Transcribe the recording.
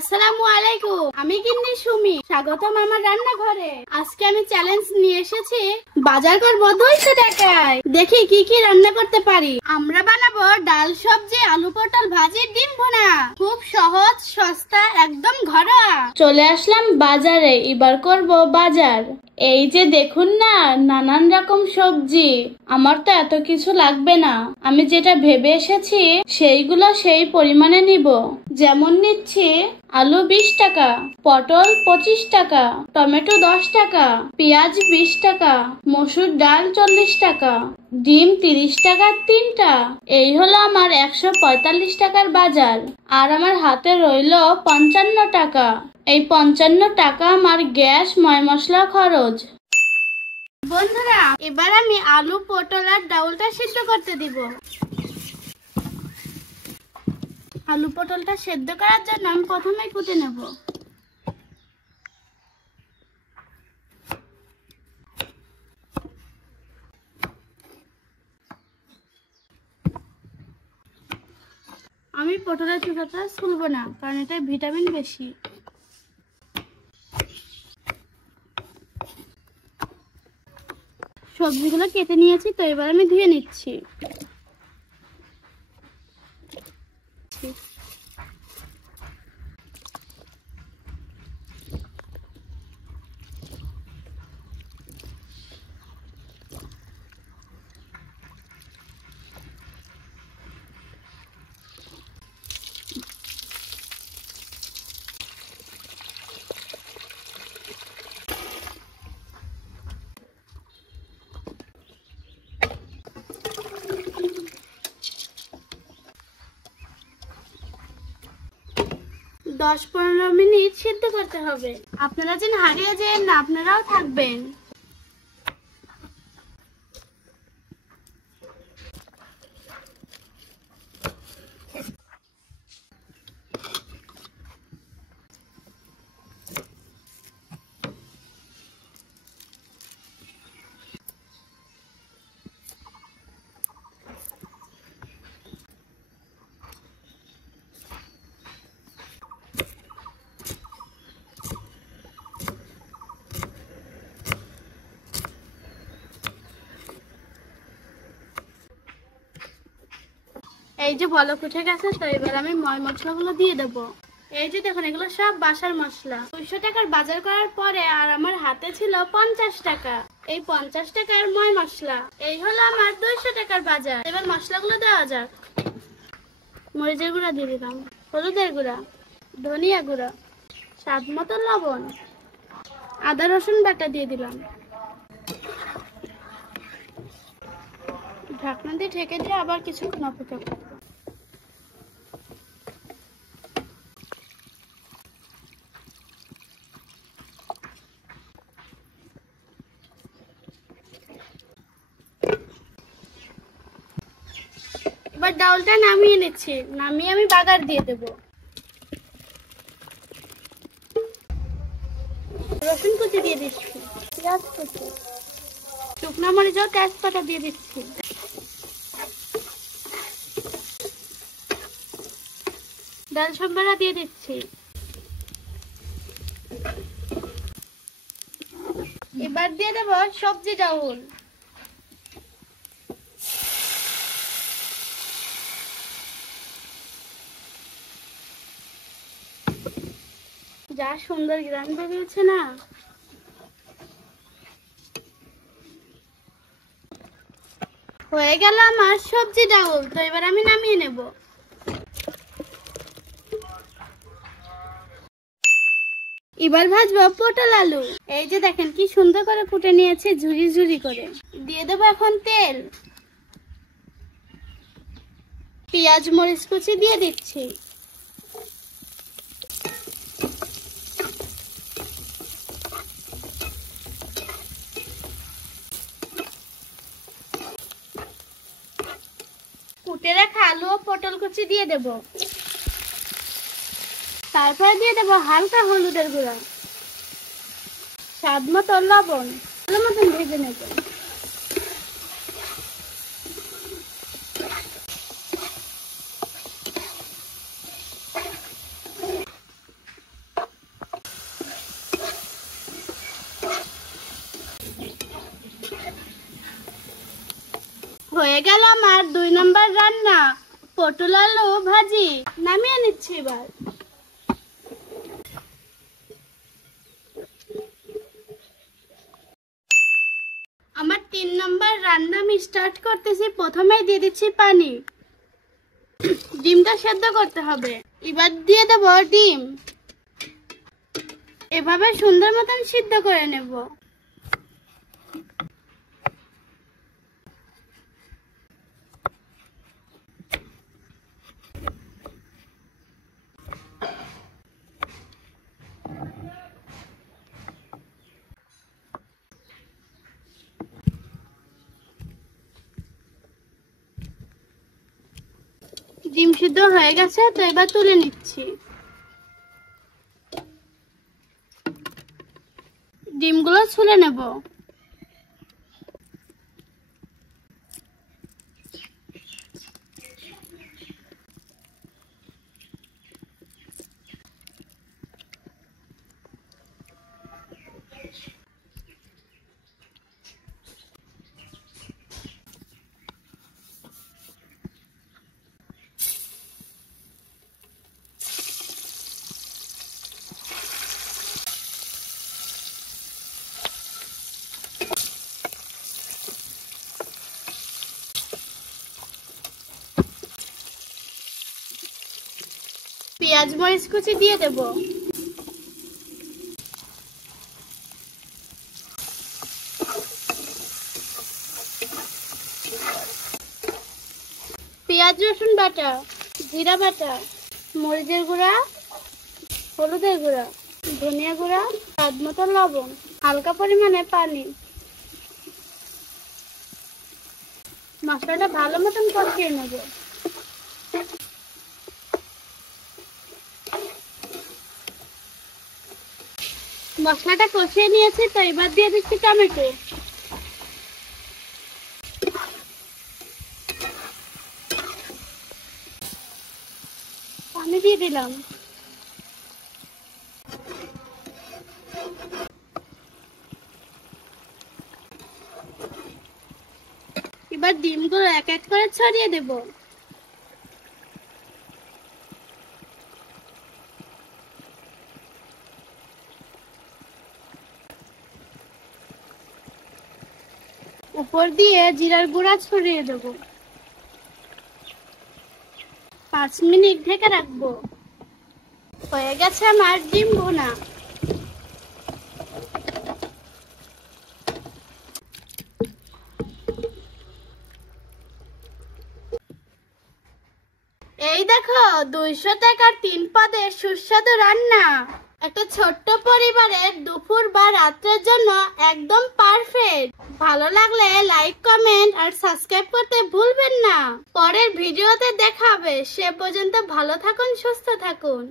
আসসালামু আলাইকুম। আমি গিন্নি সুমি, স্বাগতম আমার রান্নাঘরে। আজকে আমি চ্যালেঞ্জ নিয়ে এসেছি, বাজার করব 200 টাকায়। দেখি কি কি রান্না করতে পারি। আমরা বানাবো ডাল সবজি, আলু পটল ভাজি, ডিম ভুনা। খুব সহজ, সস্তা, একদম ঘরোয়া। চলে আসলাম বাজারে, এবার করব বাজার। এই যে দেখুন না, নানান রকম সবজি। আমার তো এত কিছু লাগবে না, আমি যেটা ভেবে এসেছি সেইগুলো সেই পরিমাণে নিব। যেমন নিচ্ছি আলু 20 টাকা, পটল 25 টাকা, টমেটো 10 টাকা, পেঁয়াজ 20 টাকা, মসুর ডাল 40 টাকা, ডিম 30 টাকা 3টা। এই হলো আমার 145 টাকার বাজার। আর আমার হাতে রইল 55 টাকা। এই 55 টাকা আমার গ্যাস, ময় মশলা খরচ। বন্ধুরা, এবার আমি আলু, পটল আর ডাউলটা সিদ্ধ করতে দিব। আলু পটলটা সেদ্ধ করার জন্য আমি প্রথমে কুটে নেব। আমি পটলের চুলাটা ছুলবো না, কারণ এটা ভিটামিন বেশি। সবজিগুলো কেটে নিয়েছি, তো এবার আমি ধুয়ে নিচ্ছি। 10-15 মিনিট সিদ্ধ করতে হবে। আপনারা যেন হারিয়ে যান না, আপনারাও থাকবেন। এই যে বলক উঠে গেছে, তো এবার আমি ময় মশলাগুলো দিয়ে দেব। এই যে দেখুন, এগুলো সব বাসার মশলা। 200 টাকার বাজার করার পরে আর আমার হাতে ছিল 50 টাকা। এই 50 টাকার ময় মশলা, এই হলো আমার 200 টাকার বাজার। এবার মশলাগুলো দেওয়া যাক। মরিচের গুঁড়া দিয়ে দিলাম, হলুদের গুঁড়া, ধনিয়া গুঁড়া, স্বাদ মতো লবণ, আদা রসুন বাটা দিয়ে দিলাম। ঢাকনা দিয়ে ঢেকে দিয়ে আবার কিছুক্ষণ অপেক্ষা করব। এবার ডাউলটা নামিয়ে নিচ্ছি। নামিয়ে আমি বাগার দিয়ে দেব। রসুন কুচি দিয়ে দিচ্ছি, পেঁয়াজ কুচি, শুকনো মরিচ ও তেজপাতা দিয়ে দিচ্ছি। ডাল সম্বারা দিয়ে দিচ্ছি। এবার দিয়ে দেব সবজি ডাউল। যা সুন্দর গ্রান বেরিয়েছে না। হয়ে গেল আমার সবজি ডাউল। তো এবার আমি নামিয়ে নেব। এবার ভাজবো পটল আলু। এই যে দেখেন কি সুন্দর করে কুটে নিয়েছে, ঝুরি ঝুরি করে। দিয়ে দেবো এখন তেল। পেঁয়াজ মরিচ কুচি দিয়ে দিচ্ছি। কুটে রাখা আলু ও পটল কুচি দিয়ে দেব। তারপরে দিয়ে দেবো হালকা হলুদের গুঁড়া, স্বাদ মতো লবণ। ভালো মতন ভেজে নেব। হয়ে গেল আমার 2 নম্বর রান্না, পটল আলু ভাজি। নামিয়ে নিচ্ছি এবার। আমার 3 নম্বর রান্না আমি স্টার্ট করতেছি। প্রথমেই দিয়ে দিচ্ছি পানি। ডিমটা সেদ্ধ করতে হবে। এবার দিয়ে দেব ডিম। এভাবে সুন্দর মতন সিদ্ধ করে নেব। ডিম সিদ্ধ হয়ে গেছে, তো এবার তুলে নিচ্ছি। ডিমগুলো ছুলে নেব। পেঁয়াজ মরিচ কুচি দিয়ে দেব। পেঁয়াজ রসুন বাটা, জিরা বাটা, মরিচের গুঁড়া, হলুদের গুঁড়া, ধনিয়া গুঁড়া, স্বাদ মতো লবণ, হালকা পরিমাণে পানি। মশলাটা ভালো মতন কষিয়ে নেব। মশলাটা কষিয়ে নিয়েছি, তো এবার দিয়ে দিচ্ছি টমেটো। পানি দিয়ে দিলাম। এবার ডিমগুলো এক এক করে ছড়িয়ে দেব। উপর দিয়ে জিরার গুঁড়া ছড়িয়ে দেব। 5 মিনিট ঢেকে রাখবো। হয়ে গেছে আমার ডিম ভুনা। এই দেখো 200 টাকার 3 পদের সুস্বাদু রান্না। একটা ছোট্ট পরিবারের দুপুর বা রাত্রের জন্য একদম পারফেক্ট। ভালো লাগলে লাইক, কমেন্ট আর সাবস্ক্রাইব করতে ভুলবেন না। পরের ভিডিওতে দেখা হবে। সে পর্যন্ত ভালো থাকুন, সুস্থ থাকুন।